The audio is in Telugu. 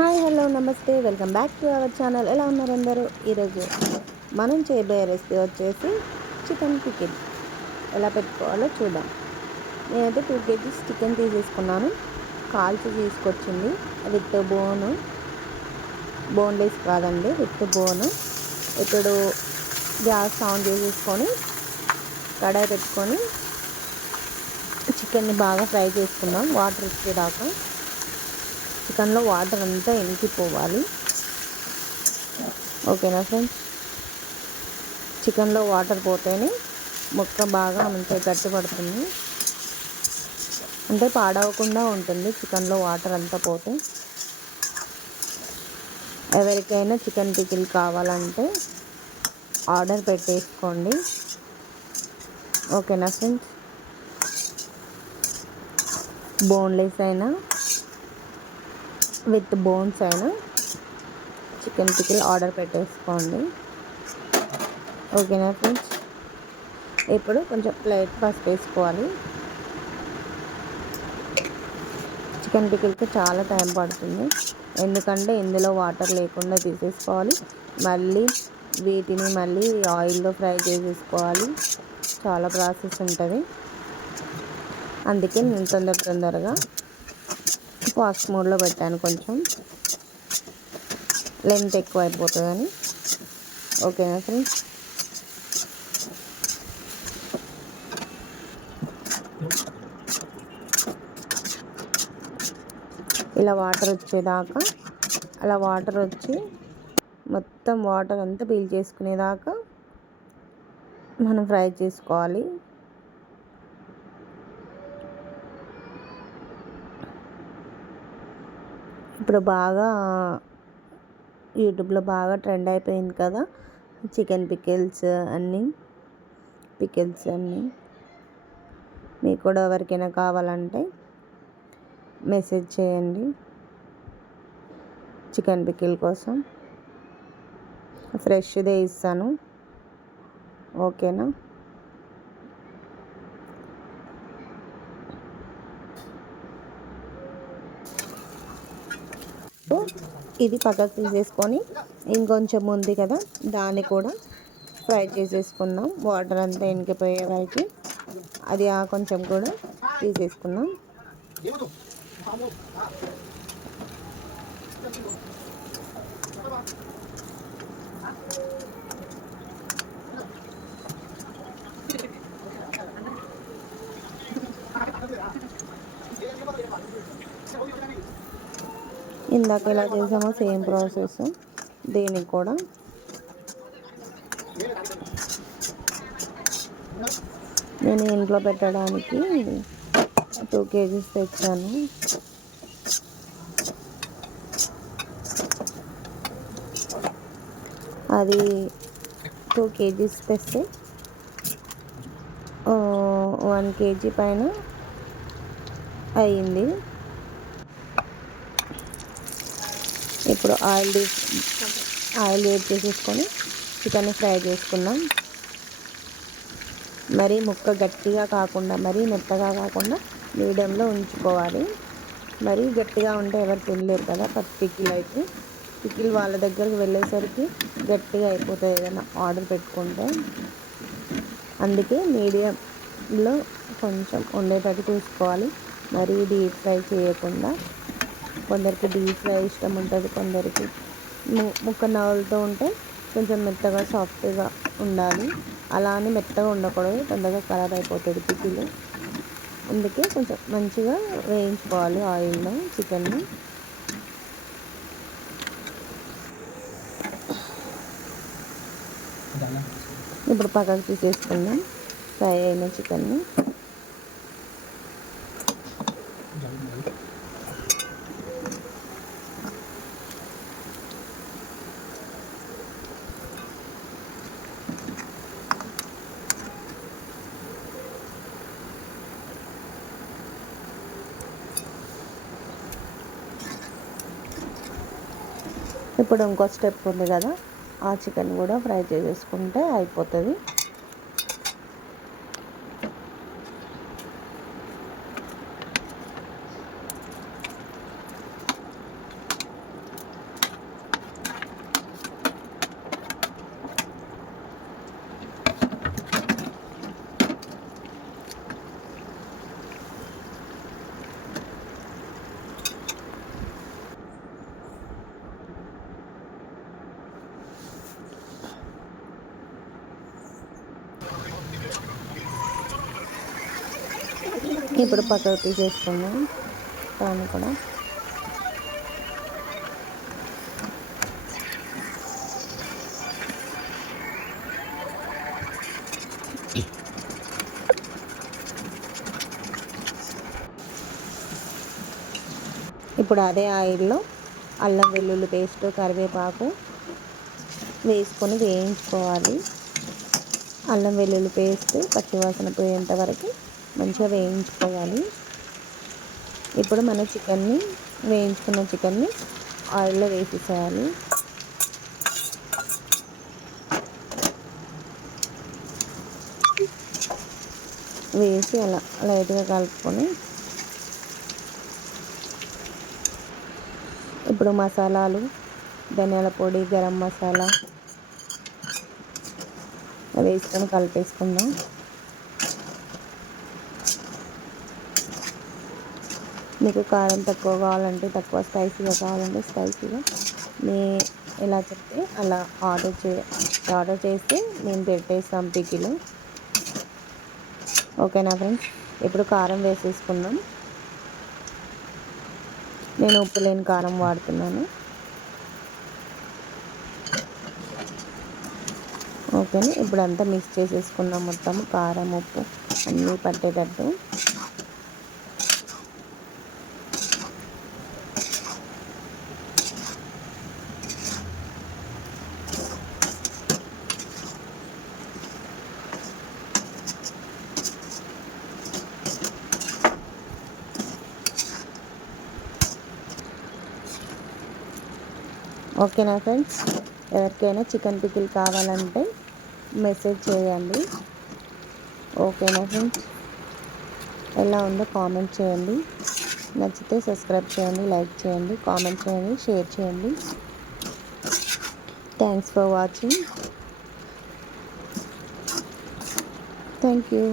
హాయ్ హలో నమస్తే welcome back to our channel. ఎలా ఉన్నారు అందరూ? ఈరోజు మనం చేయబోయే రెసిపీ వచ్చేసి చికెన్ పికిల్ ఎలా పెట్టుకోవాలో చూద్దాం. నేనైతే 2 కేజీస్ చికెన్ తీసేసుకున్నాను. కాల్చి తీసుకొచ్చింది విత్ బోన్లెస్ కాదండి, విత్ బోను. ఇప్పుడు గ్యాస్ ఆన్ చేసేసుకొని కడాయి పెట్టుకొని చికెన్ని బాగా ఫ్రై చేసుకుందాం. వాటర్ వచ్చేదాకా చికెన్లో వాటర్ అంతా ఇంకిపోవాలి. ఓకేనా ఫ్రెండ్స్? చికెన్లో వాటర్ పోతేనే ముక్క బాగా మంచిగా గట్టిపడుతుంది, అంటే పాడవకుండా ఉంటుంది చికెన్లో వాటర్ అంతా పోతే. ఎవరికైనా చికెన్ పికిల్ కావాలంటే ఆర్డర్ పెట్టేసుకోండి. ఓకేనా ఫ్రెండ్స్? బోన్లెస్ అయినా విత్ బోన్స్ అయినా చికెన్ పికిల్ ఆర్డర్ పెట్టేసుకోండి. ఓకేనా ఫ్రెండ్స్? ఇప్పుడు కొంచెం ప్లేట్ పసుపు వేసుకోవాలి. చికెన్ పికిల్కి చాలా టైం పడుతుంది, ఎందుకంటే ఇందులో వాటర్ లేకుండా తీసేసుకోవాలి, మళ్ళీ వీటిని మళ్ళీ ఆయిల్లో ఫ్రై చేసేసుకోవాలి. చాలా ప్రాసెస్ ఉంటుంది. అందుకే నేను తొందరగా ఫాస్ట్ మోడ్లో పెట్టాను, కొంచెం లెంత్ ఎక్కువ అయిపోతుందని. ఓకేనా ఫ్రెండ్స్? ఇలా వాటర్ వచ్చేదాకా, అలా వాటర్ వచ్చి మొత్తం వాటర్ అంతా పీల్చేసుకునేదాకా మనం ఫ్రై చేసుకోవాలి. ఇప్పుడు బాగా యూట్యూబ్లో బాగా ట్రెండ్ అయిపోయింది కదా చికెన్ పికిల్స్ అన్నీ. మీకు కూడా ఎవరికైనా కావాలంటే మెసేజ్ చేయండి చికెన్ పికిల్ కోసం. ఫ్రెష్దే ఇస్తాను. ఓకేనా? ఇది పక్కకు తీసేసుకొని ఇంకొంచెం ఉంది కదా దాన్ని కూడా ఫ్రై చేసేసుకుందాం. వాటర్ అంతా ఇంకిపోయే వరకు అది కొంచెం కూడా తీసేసుకుందాం. ఇందాక ఎలా చేసామో సేమ్ ప్రాసెస్ దీనికి కూడా. నేను ఇంట్లో పెట్టడానికి 2 కేజీస్ తెచ్చాను. అది 2 కేజీస్ తెస్తే 1 కేజీ పైన అయ్యింది. ఇప్పుడు ఆయిల్ వేడి చేసేసుకొని చికెన్ ఫ్రై చేసుకుందాం. మరీ ముక్క గట్టిగా కాకుండా మరీ మెత్తగా కాకుండా మీడియంలో ఉంచుకోవాలి. మరీ గట్టిగా ఉంటే ఎవరు తినలేరు కదా పికిల్ అయితే. పికిల్ వాళ్ళ దగ్గరికి వెళ్ళేసరికి గట్టిగా అయిపోతుంది ఏదైనా ఆర్డర్ పెట్టుకుంటే. అందుకే మీడియంలో కొంచెం ఉండేటట్టు చూసుకోవాలి. మరీ డీప్ ఫ్రై చేయకుండా. కొందరికి డీప్ ఫ్రై ఇష్టం ఉంటుంది, కొందరికి ముక్క నవ్వులుతూ ఉంటే కొంచెం మెత్తగా సాఫ్ట్గా ఉండాలి. అలా అని మెత్తగా ఉండకూడదు, తొందరగా ఖరాబ్ అయిపోతుంది పికిల్. అందుకే కొంచెం మంచిగా వేయించుకోవాలి ఆయిల్లో చికెన్ని. ఇప్పుడు పక్కకు తీసేసుకుందాం ఫ్రై అయిన చికెన్ని. ఇప్పుడు ఇంకో స్టెప్ ఉంది కదా, ఆ చికెన్ కూడా ఫ్రై చేసేసుకుంటే అయిపోతుంది. ఇప్పుడు పక్కకు తీసేసుకుందాం దాన్ని కూడా. ఇప్పుడు అదే ఆయిల్లో అల్లం వెల్లుల్లి పేస్ట్, కరివేపాకు వేసుకొని వేయించుకోవాలి. అల్లం వెల్లుల్లి పేస్ట్ పచ్చివాసన పోయేంత వరకు మంచిగా వేయించుకోవాలి. ఇప్పుడు మన వేయించుకున్న చికెన్ని ఆయిల్లో వేసేసేయాలి. వేసి అలా లైట్గా కలుపుకొని ఇప్పుడు మసాలాలు, ధనియాల పొడి, గరం మసాలా వేసుకొని కలిపేసుకుందాం. మీకు కారం తక్కువ కావాలంటే తక్కువ, స్పైసీగా కావాలంటే స్పైసీగా మీ ఎలా చెప్తే అలా ఆర్డర్ చేస్తే మేము పెట్టేస్తాం పికిలు. ఓకేనా ఫ్రెండ్స్? ఇప్పుడు కారం వేసేసుకుందాం. నేను ఉప్పు లేని కారం వాడుతున్నాను. ఓకేనా? ఇప్పుడు అంతా మిక్స్ చేసేసుకుందాం. మొత్తం కారం, ఉప్పు అన్నీ పట్టేటట్టు. ఓకేనా ఫ్రెండ్స్? ఎవరికైనా చికెన్ పికిల్ కావాలంటే మెసేజ్ చేయండి. ఓకేనా ఫ్రెండ్స్? ఎలా ఉందో కామెంట్ చేయండి. నచ్చితే సబ్స్క్రైబ్ చేయండి, లైక్ చేయండి, కామెంట్ చేయండి, షేర్ చేయండి. Thanks for watching. Thank you.